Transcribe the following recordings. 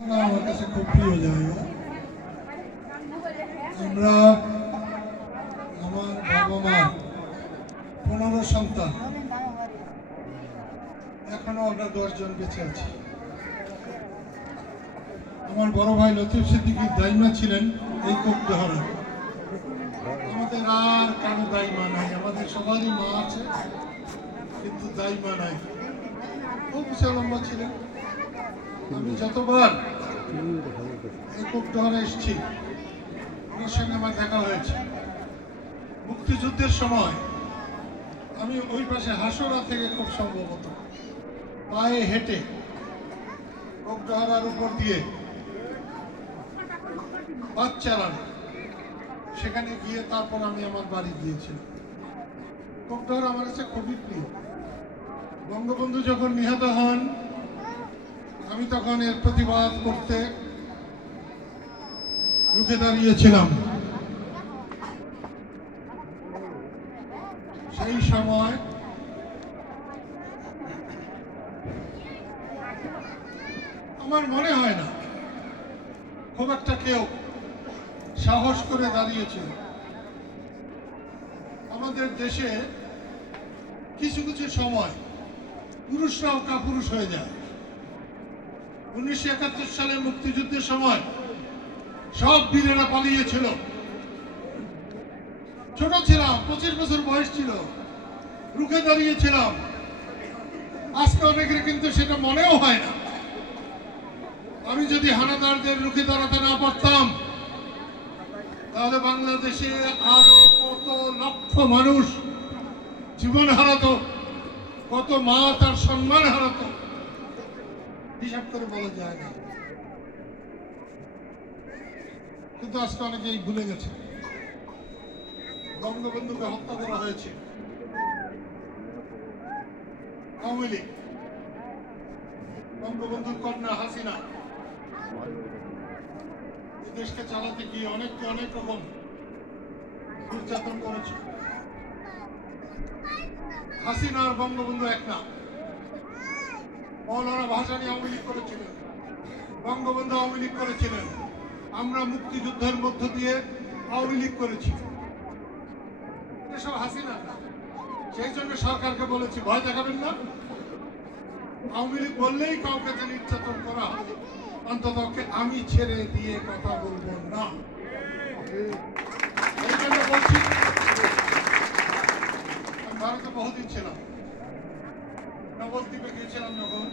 আমার কাছে খুব প্রিয় জায়গা। আমরা আমার বাবা মার 15 সন্তান, এখনো আমরা 10 জন বেঁচে আছি। আমার বড় ভাই লতিফ সিদ্দিকী দাইমা ছিলেন এই কোকড়াহারা। আমাদের আর কারো দাইমা নাই, আমাদের সবারই মা আছে কিন্তু দাইমা নাই। খুব লম্বা ছিলেন। আমি যতবার এই কোকড়াহারা এসেছি ওনার সঙ্গে আমার দেখা হয়েছে। মুক্তিযুদ্ধের সময় আমি ওই পাশে হাসোরা থেকে খুব সম্ভবত পায়ে হেঁটে কোকড়াহারার উপর দিয়ে বাস চালানো, সেখানে গিয়ে তারপর আমি আমার বাড়ি গিয়েছিলাম। কোকড়াহারা আমার কাছে খুবই প্রিয়। বঙ্গবন্ধু যখন নিহত হন আমি তখন এর প্রতিবাদ করতে রুখে দাঁড়িয়েছিলাম। সেই সময় আমার মনে হয় না খুব একটা কেউ সাহস করে দাঁড়িয়েছিল। আমাদের দেশে কিছু কিছু সময় পুরুষরাও কাপুরুষ হয়ে যায়। 1971 সালে মুক্তিযুদ্ধের সময় সব বীরেরা পালিয়েছিল। ছোট ছিলাম, 25 বছর বয়স ছিল, রুখে দাঁড়িয়েছিলাম। আজকে অনেকের কিন্তু সেটা মনেও হয় না। আমি যদি হানাদারদের রুখে দাঁড়াতে না পারতাম তাহলে বাংলাদেশে আরো কত লক্ষ মানুষ জীবন হারাতো, কত মা তার সম্মান হারাতো, হিসাব করে বলা যায় না। কিন্তু আজকে অনেকেই ভুলে গেছে বঙ্গবন্ধুকে হত্যা করা হয়েছে আওয়ামী লীগ, বঙ্গবন্ধুর কন্যা হাসিনা দেশকে চালাতে গিয়ে অনেককে অনেক রকম নির্যাতন করেছে। হাসিনা আর বঙ্গবন্ধু এক না। মৌলানা ভাসানী আওয়ামী লীগ করেছিলেন, বঙ্গবন্ধু আওয়ামী লীগ করেছিলেন, আমরা মুক্তিযুদ্ধের মধ্য দিয়ে আওয়ামী লীগ করেছি। এসব হাসিনা। সেই জন্য সরকারকে বলেছি ভয় দেখাবেন না। আওয়ামী লীগ বললেই কাউকে যে নির্যাতন করা, অন্তত আমি ছেড়ে দিয়ে কথা বলবো না। এই জন্য বলছি, আমি ভারতে বহুদিন ছিলাম। নবদ্বীপে গিয়েছিলাম যখন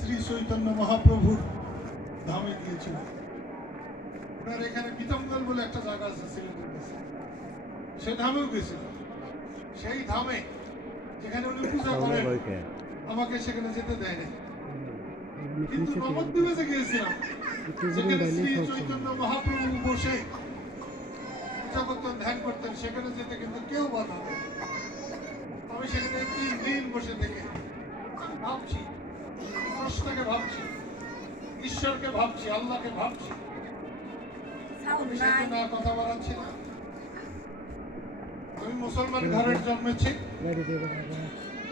শ্রী চৈতন্য মহাপ্রভুর ধামে গিয়েছিলাম। ওনার এখানে বিতঙ্গল বলে একটা জায়গা আছে সিলেটের কাছে, সে ধামেও গেছিলাম। সেই ধামে যেখানে উনি পূজা করেন আমাকে সেখানে যেতে দেয় না। কিন্তু নবদ্বীপে যে গিয়েছিলাম যেখানে শ্রী চৈতন্য মহাপ্রভু বসে পূজা করতেন, ধ্যান করতেন, সেখানে যেতে কিন্তু কেউ বাধা দেয়। আমি সেখানে 3 দিন বসে থেকে ভাবছি, স্রষ্টাকে ভাবছি, ঈশ্বরকে ভাবছি, আল্লাহকে ভাবছি। আমি সেখানে আর কথা বাড়াচ্ছি না। আমি মুসলমান ঘরের জন্মেছি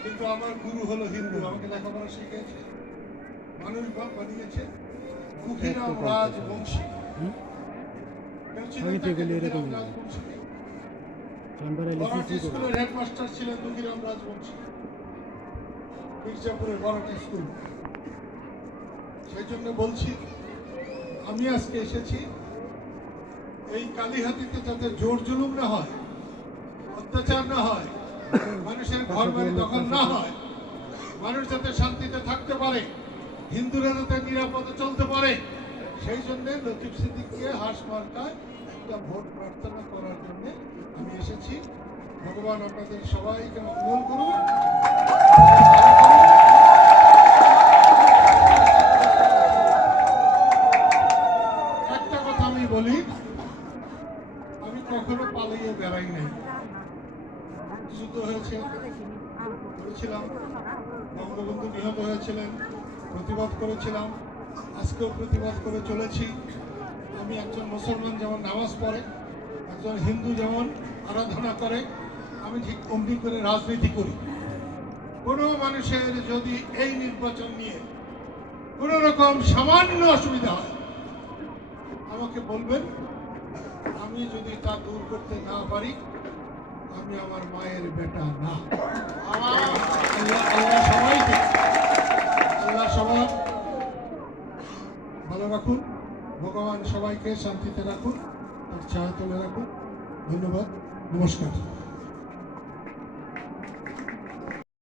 কিন্তু আমার গুরু হলো হিন্দু। আমাকে লেখাপড়া শিখিয়েছে, মানুষ বানিয়েছে দুঃখীরাম রাজবংশী। স্কুলের হেডমাস্টার ছিলেন দুঃখীরাম রাজবংশী, মির্জাপুরের বড়টি স্কুল। সেই জন্য বলছি, আমি আজকে এসেছি এই কালীহাতিতে যাতে জোর জুলুম না হয়, অত্যাচার না হয়, মানুষের ঘর বাড়ি দখল না হয়, মানুষ যাতে শান্তিতে থাকতে পারে, হিন্দুরা যাতে নিরাপদে চলতে পারে, সেই জন্য লতিফ সিদ্দিকীকে হাঁস মার্কায় একটা ভোট প্রার্থনা করার জন্য আমি এসেছি। ভগবান আপনাদের সবাইকে মঙ্গল করুন। একটা কথা আমি বলি, আমি কখনো পালিয়ে বেড়াই নাই। যুদ্ধ হয়েছে করেছিলাম, বঙ্গবন্ধু নিহত হয়েছিলেন, প্রতিবাদ করেছিলাম, আজকেও প্রতিবাদ করে চলেছি। আমি একজন মুসলমান যেমন নামাজ পড়ে, একজন হিন্দু যেমন আরাধনা করে, আমি ঠিক অমনি করে রাজনীতি করি। কোনো মানুষের যদি এই নির্বাচন নিয়ে কোনো রকম সামান্য অসুবিধা হয় আমাকে বলবেন। আমি যদি তা দূর করতে না পারি আমি আমার মায়ের বেটা না। আল্লাহ সবাইকে, আল্লাহ সবার ভালো রাখুন, ভগবান সবাইকে শান্তিতে রাখুন, তার ছায়া তুলে রাখুন। ধন্যবাদ, নমস্কার।